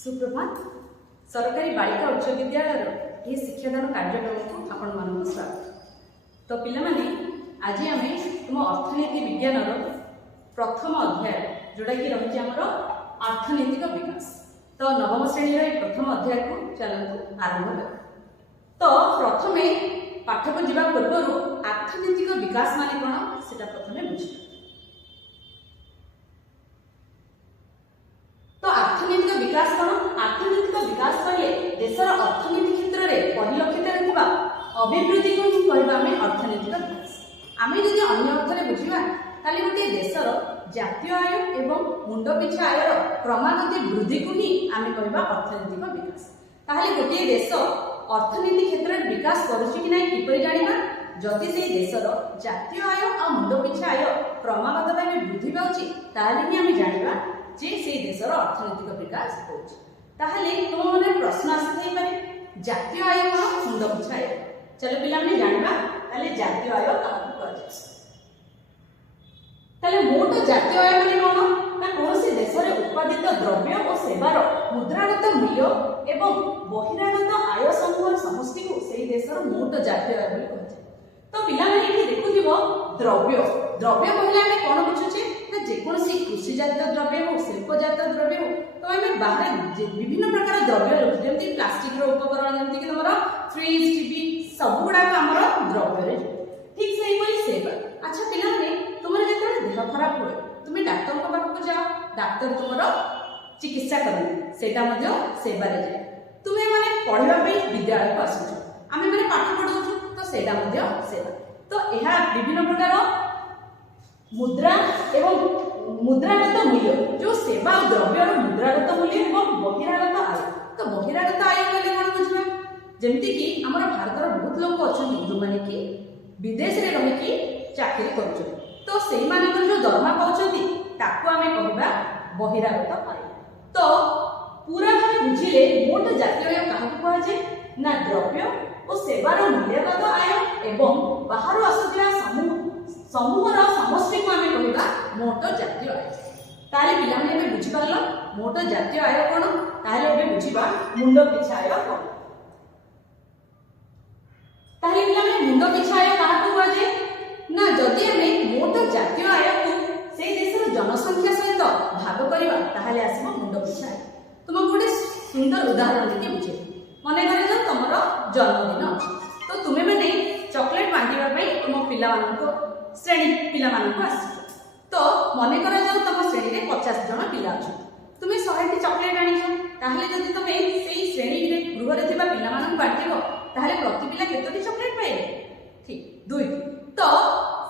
सुप्रभात सरकारी बालिका उच्च विद्यालय यह शिक्षादान कार्यक्रम को आपण मान स्वागत। तो पिला माने आज आम तुम अर्थनीति विज्ञान प्रथम अध्याय जोटा कि रही आमर अर्थनैतिक विकास। तो नवम श्रेणी प्रथम अध्याय को चलते आरंभ कर। तो प्रथमे पाठ को जीवा पूर्व अर्थनैतिक विकास माने कौन से प्रथमे बुझे। तो अर्थनैतिक विकास कौन? अर्थनैतिक विकास कहले देशर अर्थनीति क्षेत्र में परिलक्षित होता अभिवृद्धि को ही कहबा हमें अर्थनैतिक विकास। आम जदि अन्य अर्थ बुझा ताले गोटे देशर जातीय आय एवं मुंड पिछा आयर क्रमागत वृद्धि को ही आम कहबा अर्थनैतिक विकास। ताहले गोटे देश अर्थनीति क्षेत्र में विकास करुछि कि नहीं किपरि जानिबा? जदि से देशर जातीय आय और मुंड पिछा आय क्रमागत भाव वृद्धि पाउछि ताहले ही आम जानिबा जे से देशर अर्थनैतिक विकास होछि। ताहले तुम मन प्रश्न आसी पारे जातीय आय कौन मुंड पिछा आय। चलो पिला माने जानिबा ताले जातीय आय काहकु कहै। ताले मोट जातीय आय माने कौन ना कोनोसी देशरे उत्पादित द्रव्य और सेवार मुद्रागत मूल्य एवं बहिरागत आय समूह समष्टि को सेही देशर मोट जातीय आय बोली कहै। तो पिला माने एठी देखुथिबो द्रव्य द्रव्य कहले आमे कोन बुझुछे ना जेकोनसी कृषि जात द्रव्य हो शिल्प जात द्रव्य हो। तो आमे बाहर विभिन्न प्रकार द्रव्य लउछ जेमति प्लास्टिक रो उपकरण जेमति कि हमर फ्रिज टीवी सब गुडा हमर द्रव्य रे ठीक सही बोली सेवा। अच्छा पिला माने तुमर जेते देह खराब होय तुमे डाक्टर को पाख को जाओ डाक्टर तुमर चिकित्सा करन सेटा मध्ये सेवा रे जाय। तुमे माने पढिबा पे विद्यालय को आसुछ आमे माने पाठ पढौछु तो सेटा मध्ये सेवा। तो एहा विभिन्न प्रकार मुद्रा एवं मुद्रागत मूल्य जो सेवा और द्रव्य मुद्रागत मूल्य एवं बहिरागत आय। तो बहिरागत आय कहले कोन बुझबा? जेमति कि हमर भारतर बहुत लोक अछन जो माने कि विदेश रे रहि कि चाकरी करछन तो सेही माने जो दरमा पाउछथि ताकू आमे कहबा बहिरागत आय। तो पूरा भाव बुझिले मोट जातीय आय काहकु कहै छै ना द्रव्य और सेवार मूल्यगत आय एवं बाहर आसुथिबा समूहर समष्टि को आमे कहबा मोट जातीय आय। ताले पिला माने एबे बुझि पारलो मोट जातीय आय कोन? ताले एबे बुझिबा मुंड पिछा आय कोन। ताले पिला माने मुंड पिछा आय काहकु कहै छै ना जदि आमे मोट जातीय आय को से देशर जनसंख्या सहित भाग करिबा ताहाले आसीबो मुंड पिछा आय। तुम गोटे सुंदर उदाहरण देके बुझे। मने करे जो तुमर जन्मदिन अछि तो तुमे माने चॉकलेट बांटिबा पई तुम पिला मानको श्रेणी पिला मानको आसी तो मने करे जो तुम श्रेणी रे 50 जन पिला अछि तुमे 100 टी चॉकलेट आनिछो ताहले जदि तुमे सेही श्रेणी रे गृह रे थिबा पिला मानको बांटिबो ताहले प्रति पिला केतोटी चॉकलेट पाइबे? ठीक 2 टी। तो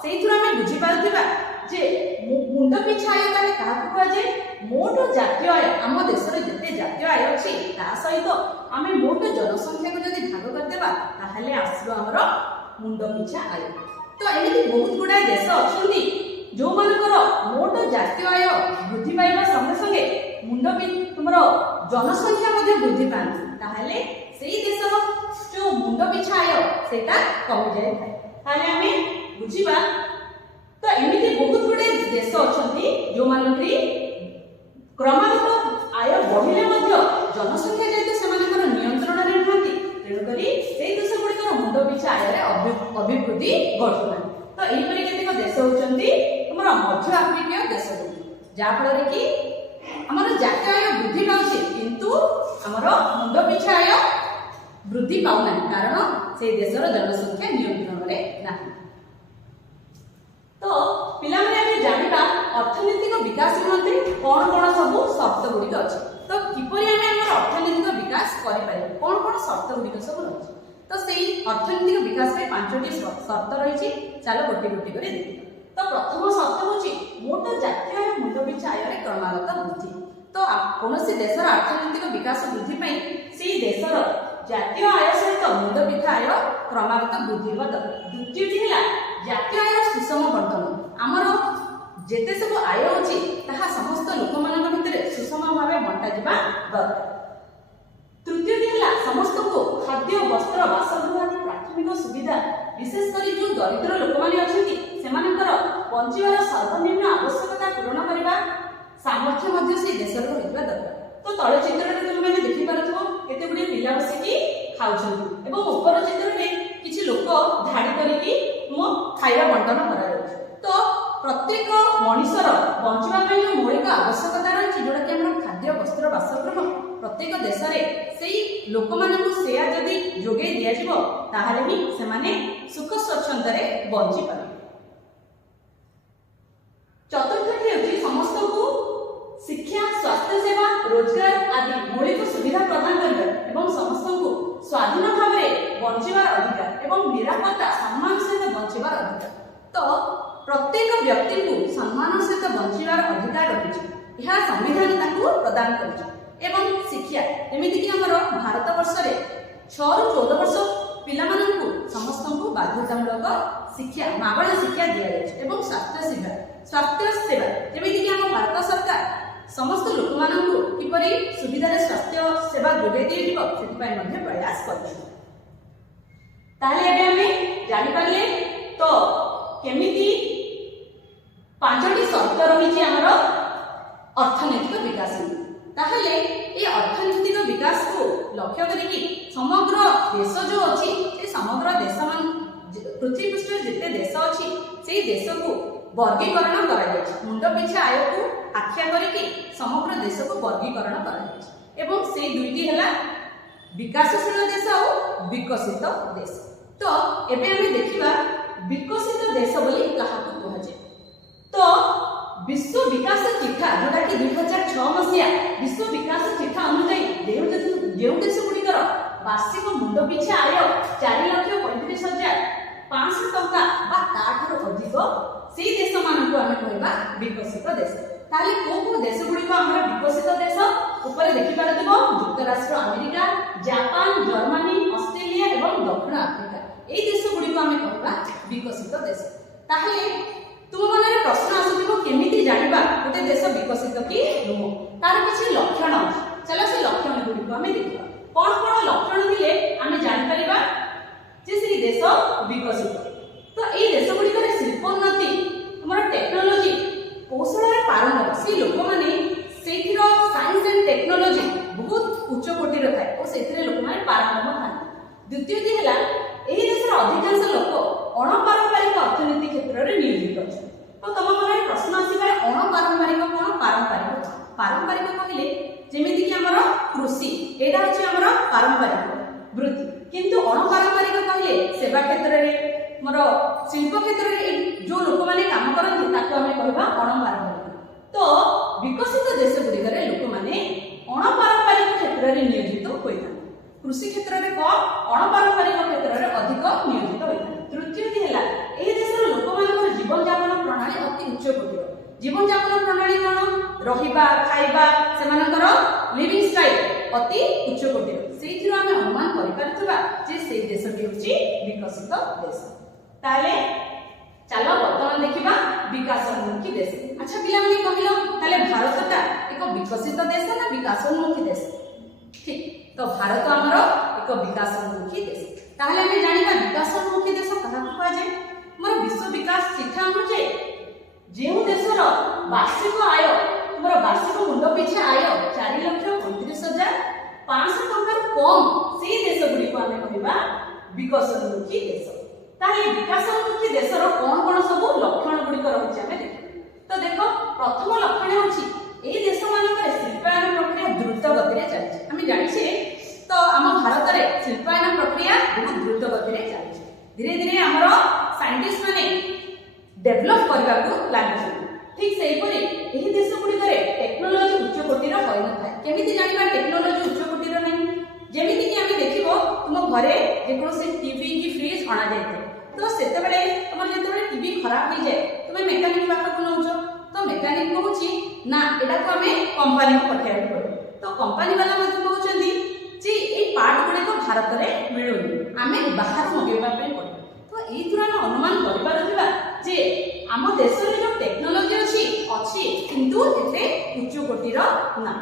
सेही थुरा हम बुझी पारुथिबा जे मुंड पिछा आय ताले काहकु कहै जे मोट जातीय आय। हम देशरे जते जातीय आय अछि ता सहित आमे मोट जनसंख्या को जदि भाग कर देबा ताहले आसीबो हमर मुंड पिछा आय। तो एमिति बहुत गुडा देश अछंती जो मानकर मोट जातीय आय वृद्धि पाइबा संगे संगे मुंड तुमर जनसंख्या मध्ये वृद्धि पानी ताहले सेही देशर जो मुंड पिछा आय सेटा कमी जाय थाए। ताले आमे बुझिबा तो एमिति बहुत गुडे देश अछंती जो मानकरी क्रमागत आय बढ़िले मध्ये जनसंख्या जेते सेमानकर नियंत्रण रे रहंती तेणु करी सेही देश गुडीकर मुंड पिछा आय रे अभिवृद्धि घटुना। तो एही परि केतेक देश होचंती हमर मध्य आफ्रिकीय देश जा फल कि हमर जातीय आय वृद्धि पाउछि किंतु हमर मुंड पिछा आय वृद्धि पाउना कारण से देशर जनसंख्या नियंत्रण रे नाही। तो पिला माने आमे जानिबा अर्थनैतिक विकास निमंते कोन कोन सब शर्त गुडी अछि। तो किपरि आमे हमर अर्थनैतिक विकास करि पारे कोन कोन शर्त गुडी सब अछि। तो सेही अर्थनैतिक विकास रे 5टी शर्त रहिछि। चलो गोटी गोटी करे देखि। तो प्रथम शर्त होछि मोट जातीय आय मुंड पिछा आय रे क्रमागत वृद्धि। तो कोनोसी देशर अर्थनैतिक विकास वृद्धि पई सेही देशर जातीय आय सहित मुंड पिछा आय क्रमागत वृद्धि होबा दरकार। द्वितीयटी हैला जातीय आय सुषम बंटन। हमर जेते सब आय अछि ताहा समस्त लोक मानक भितरे सुषम भावे बंटा जिबा दरकार। तृतीयटी हैला समस्त को खाद्य वस्त्र बासगृह आदि प्राथमिक सुविधा विशेष करी जो दरिद्र लोक माने अछंती सेमानकर बंचिबार सर्वनिम्न आवश्यकता पूर्ण करिबा सामर्थ्य मध्ये से देशर रहिबा दरकार। तो तल चित्र रे तुम मैंने देखि पारथो केते गुडी पिला बसिकी खाउछन एवं ऊपर चित्र रे किछि लोक धाडी करिकी मो खाଇବା बंटन करा जाउछ। तो प्रत्येक मनुष्यर बंचिबा पई जो मौलिक आवश्यकता रही जोटा कि हमर खाद्य वस्त्र बासगृह प्रत्येक देश में से लोक मानक सेया जदि जोगे दिया जिवो ताहाले ही से माने सुख स्वच्छंद रे बंची पारे। चतुर्थटी होची समस्त को शिक्षा स्वास्थ्य सेवा रोजगार आदि मौलिक सुविधा प्रदान करबा एवं समस्त को स्वाधीन भाव में बंचिबार अधिकार एवं निरापत्ता सम्मान सहित बंचिबार अधिकार। तो प्रत्येक व्यक्ति को सम्मान सहित बंचिबार अधिकार रही यह संविधान ताकू प्रदान कर एवं शिक्षा एमिति कि हमर भारत वर्ष रे 6 रु 14 वर्ष पिला माननकु समस्त को बाध्यतामूलक शिक्षा मागଣା शिक्षा दिया जाय एवं स्वास्थ्य सेवा जेमिति कि हम भारत सरकार समस्त लोक माननकु किपरि सुविधा रे स्वास्थ्य सेवा जोगे दिए दिबो सेति पय मध्ये प्रयास करछि। ताले एबे हमें जानि पाले तो केमिति पांचटी शर्त रही हमर अर्थनैतिक विकास ताहले ए अर्थनैतिक विकास को लक्ष्य करिकी समग्र देश जो अछि से समग्र देश मान पृथ्वी पृष्ठ जेते देश अछि से देश को वर्गीकरण करा जाय मुंड पिछा आय को आख्या करिकी समग्र देश को वर्गीकरण करा जाय एवं से दुईटी हला विकासशील देश और विकसित देश। तो एबे हम देखिबा विकसित देश बोली काहाकू कहै छै। तो विश्व विकास चिठा जोटा कि 2006 मसिया विश्व विकास चिठा अनुसार जो देश गुड़िकर वार्षिक मुंड पिछा आय 4,35,500 टंका बा ताठर अधिक से देश मानक आम कहबा विकसित देश। ताले को देश गुड़िक हमर विकसित देश ऊपर देखि पारथिबो युक्तराष्ट्र अमेरिका जापान जर्मनी ऑस्ट्रेलिया एवं दक्षिण आफ्रिका ए देश गुड़िक आम कहबा विकसित देश। ताहले तुम मन प्रश्न आसुथिबो केमिति जानिबा गोटे देश विकसित कि नुह तार किछि लक्षण अछि। चलो से लक्षण गुड़िक आम देखिबा कोन कोन लक्षण दिले आम जानि परिबा जे से देश विकसित। तो ए देश गुड़िक रे शिल्पोन्नति हमर टेक्नोलॉजी कौशल रे पारंगत से लोक माने सेथिरो साइंस एंड टेक्नोलॉजी बहुत उच्च कोटि रे थाए और सेथिरे लोक माने पारंगत थाए। द्वितीय दी हला एही देशर अधिकांश लोक अणपारंपरिक अर्थनीति क्षेत्र रे नियोजित अछि। तो तम मन प्रश्न आसीबा अणपारंपरिक कोन पारंपरिक कहले जेमिति कि हमर कृषि एटा अछि हमर पारंपरिक वृत्ति किंतु अणपारंपरिक कहले सेवा क्षेत्र रे मोर शिल्प क्षेत्र रे जो लोक माने काम करथि ताको हमें कहबा अणपारंपरिक। तो विकसित देश गुडी रे लोक माने अणपारंपरिक क्षेत्र रे नियोजित होइता कृषि क्षेत्र रे को अणपारंपरिक क्षेत्र रे अधिक नियोजित होइता। तृतीय दी हला एही देशर लोक मानकर जीवन यापन प्रणाली अति उच्च कोटिर जीवन यापन प्रणाली कोन रहिबा खाइबा सेमानकर लिविंग स्टाइल अति उच्च कोटिर सेथिरो हमें अनुमान करि पारथबा जे से देशटी होची विकसित देश। ताले चलो वर्तमान देखिबा विकासोन्मुखी देश। अच्छा पिला माने कहिलो ताले भारतटा एक विकसित देश ना विकासोन्मुखी देश? ठीक तो भारत हमर एक विकासोन्मुखी देश। ताहले हम जानिबा विकासोन्मुखी देश कहाकू कहै छै। हमर विश्व विकास चिठा अनुसार जेउ देशर वार्षिक आय हमर वार्षिक मुंड पिछा आय 4,35,500 टंका कम से देश गुडी को हम कहबा विकासोन्मुखी देश। ताहले विकासोन्मुखी देशर कोन कोन सब लक्षण गुडी को रहै छै हम देखि। तो देखो प्रथम लक्षण होछि ए देश मानकर शिल्पायन प्रक्रिया द्रुत गति रे चलै छै। हम जानि छै तो आम भारत रे शिल्पायन प्रक्रिया बहुत द्रुत गति रे चलै छै। धीरे धीरे हमर साइंटिस्ट माने डेवलप करबा को लागै। ठीक सेही परि एही देश गुडी करे टेक्नोलॉजी उच्च कोटि रो होय न थाए। केमिति जानिबा टेक्नोलॉजी उच्च कोटि रो नै जेमिति कि हम देखिबो तुम घरे जेको से टीवी की फ्रिज अणा जाय तो सेते बेले तुम जेते बेले टीवी खराब हो जाए तुम मेकानिक पाखा को नउछो तो मेकानिक कहूची ना एटा को हमें कंपनी को पठाइ पड़ो। तो कंपनी वाला मते कहउचंदी जे ए पार्ट गुडे को भारत रे मिलुनी आमे बाहर मगेबा पे पड़ो। तो एई तुरन अनुमान करिबा रहिबा जे आम देश रे जो टेक्नोलॉजी अछि किंतु एते उच्च कोटि रो ना।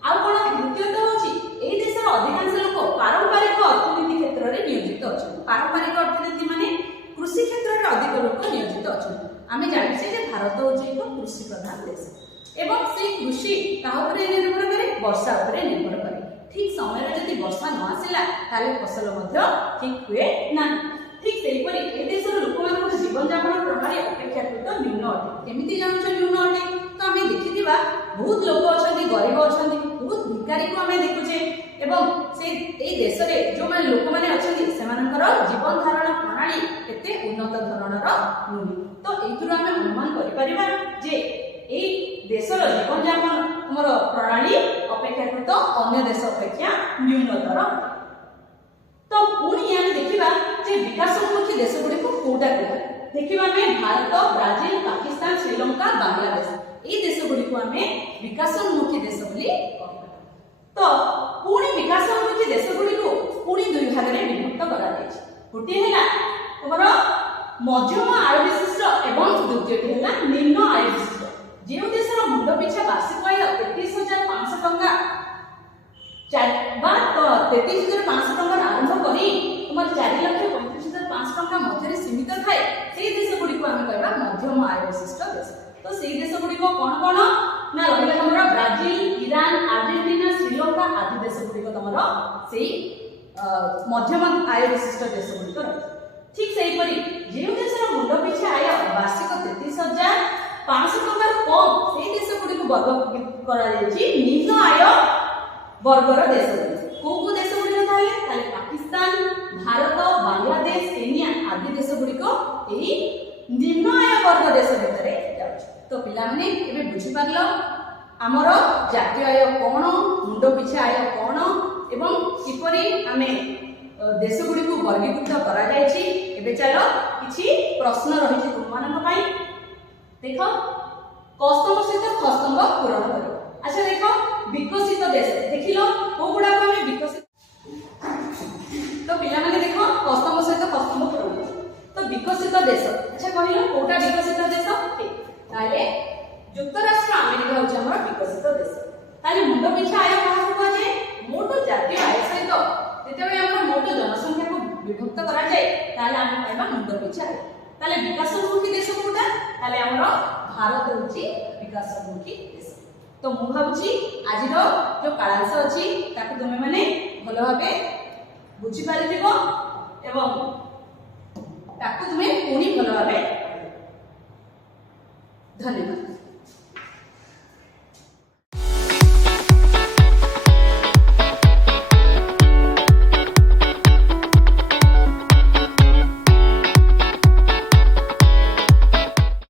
आ कोन द्वितीय तो होची एई देशर अधिकांश लोक पारंपरिक अर्थनीति क्षेत्र रे नियोजित अछि। पारंपरिक अर्थनीति माने कृषि क्षेत्र रे अधिक लोक नियोजित अछि। आमे जानि छै जे भारत होची एक कृषि प्रधान देश एवं से कृषि ता ऊपर निर्भर करे वर्षा उपरे निर्भर करे। ठीक समय रे जदि वर्षा न आसिला ताले फसल मध्य ठीक हुए ना। ठीक सेही परि ए देशर लोकमानक जीवन यापन प्रणाली अपेक्षाकृत न्यून अटे। केमिति जानुछ न्यून अटे? तो आमे देखिथिबा बहुत लोक अछंती, गरीब अछंती, बहुत भिखारी को आमे देखुछे एवं से ए देश रे जो माने लोक माने अछंती सेमानकर जीवन धारण प्रणाली एते उन्नत धरणर नुहि। तो एथुर आमे अनुमान करि परिबा जे ए देशर जीवन यापन हमर प्रणाली अपेक्षाकृत अन्य देश अपेक्षा न्यूनतर। तो पुणी आमे देखिबा जे विकासोन्मुखी देश गुडी को कोटा कहबा। देखिबा में भारत, ब्राजील, पाकिस्तान, श्रीलंका, बांग्लादेश ए देश गुडी को आमे विकासोन्मुखी देश बोली कहबा। तो पुणी विकासोन्मुखी देश गुडी को पुणी दुई भाग रे विभक्त करा जाय छै। गोटे हैला हमर मध्यम आय विशिष्ट एवं द्वितीयटी हैला निम्न आय विशिष्ट। जे देशर मुंड पिछा वार्षिक आय 33500 टंका 33500 टंका आरंभ करी तुम 4,35,500 टंका मध्य सीमित थाए से देश गुडी को आम कहबा मध्यम आय विशिष्ट देश। तो से देश गुडी को कोन कोन ना रहिला हमर ब्राजील, ईरान, अर्जेंटीना, श्रीलंका आदि देश गुडी को तमरो सेही मध्यम आय विशिष्ट देश गुडी को रहि। ठीक सेही परि जे देशर मुंड पिछा आय वार्षिक 33,500 टंका कम से देश गुडी को वर्ग करा जायछि निम्न आय वर्गर देश। को देश गुडी थाले ताले पाकिस्तान, भारत, बांग्लादेश, केन्या आदि देश गुडी को एही निम्न आय वर्ग देश भितरे जाउछ। तो पिला माने एबे बुझि पारलो हमर जातीय आय कोन, मुंड पिछा आय कोन एवं किपरि आमे देश गुडी को वर्गीकृत करा जायछि। एबे चलो किछि प्रश्न रहिछि तुमମାନଙ୍କ ପାଇଁ। देखो कस्तंभ सहित खस्तंभ पूरण करो। अच्छा देखो विकसित देश देखिलो को गुडा को हमें विकसित। तो पिला माने देखो कस्तंभ सहित खस्तंभ पूरण। तो विकसित देश अच्छा कहिलो कोटा विकसित देश ठीक ताले युक्तराष्ट्र अमेरिका होछ हमर विकसित देश। ताले मुंड पिछा आय कहां को जे मोट जातीय आय सहित जेतेबे हमर मोट जनसंख्या को विभक्त करा जाय ताले हम कहबा मुंड पिछा आय। ताले विकासोन्मुखी देश कोटा ताले हमर भारत होची विकासोन्मुखी देश। तो मु भाबुची आज जो कालांश अछि ताकु तुमे माने भलो भाबे बुझी पारिथिबो एवं ताकु तुमे पुनी भलो भाबे। धन्यवाद।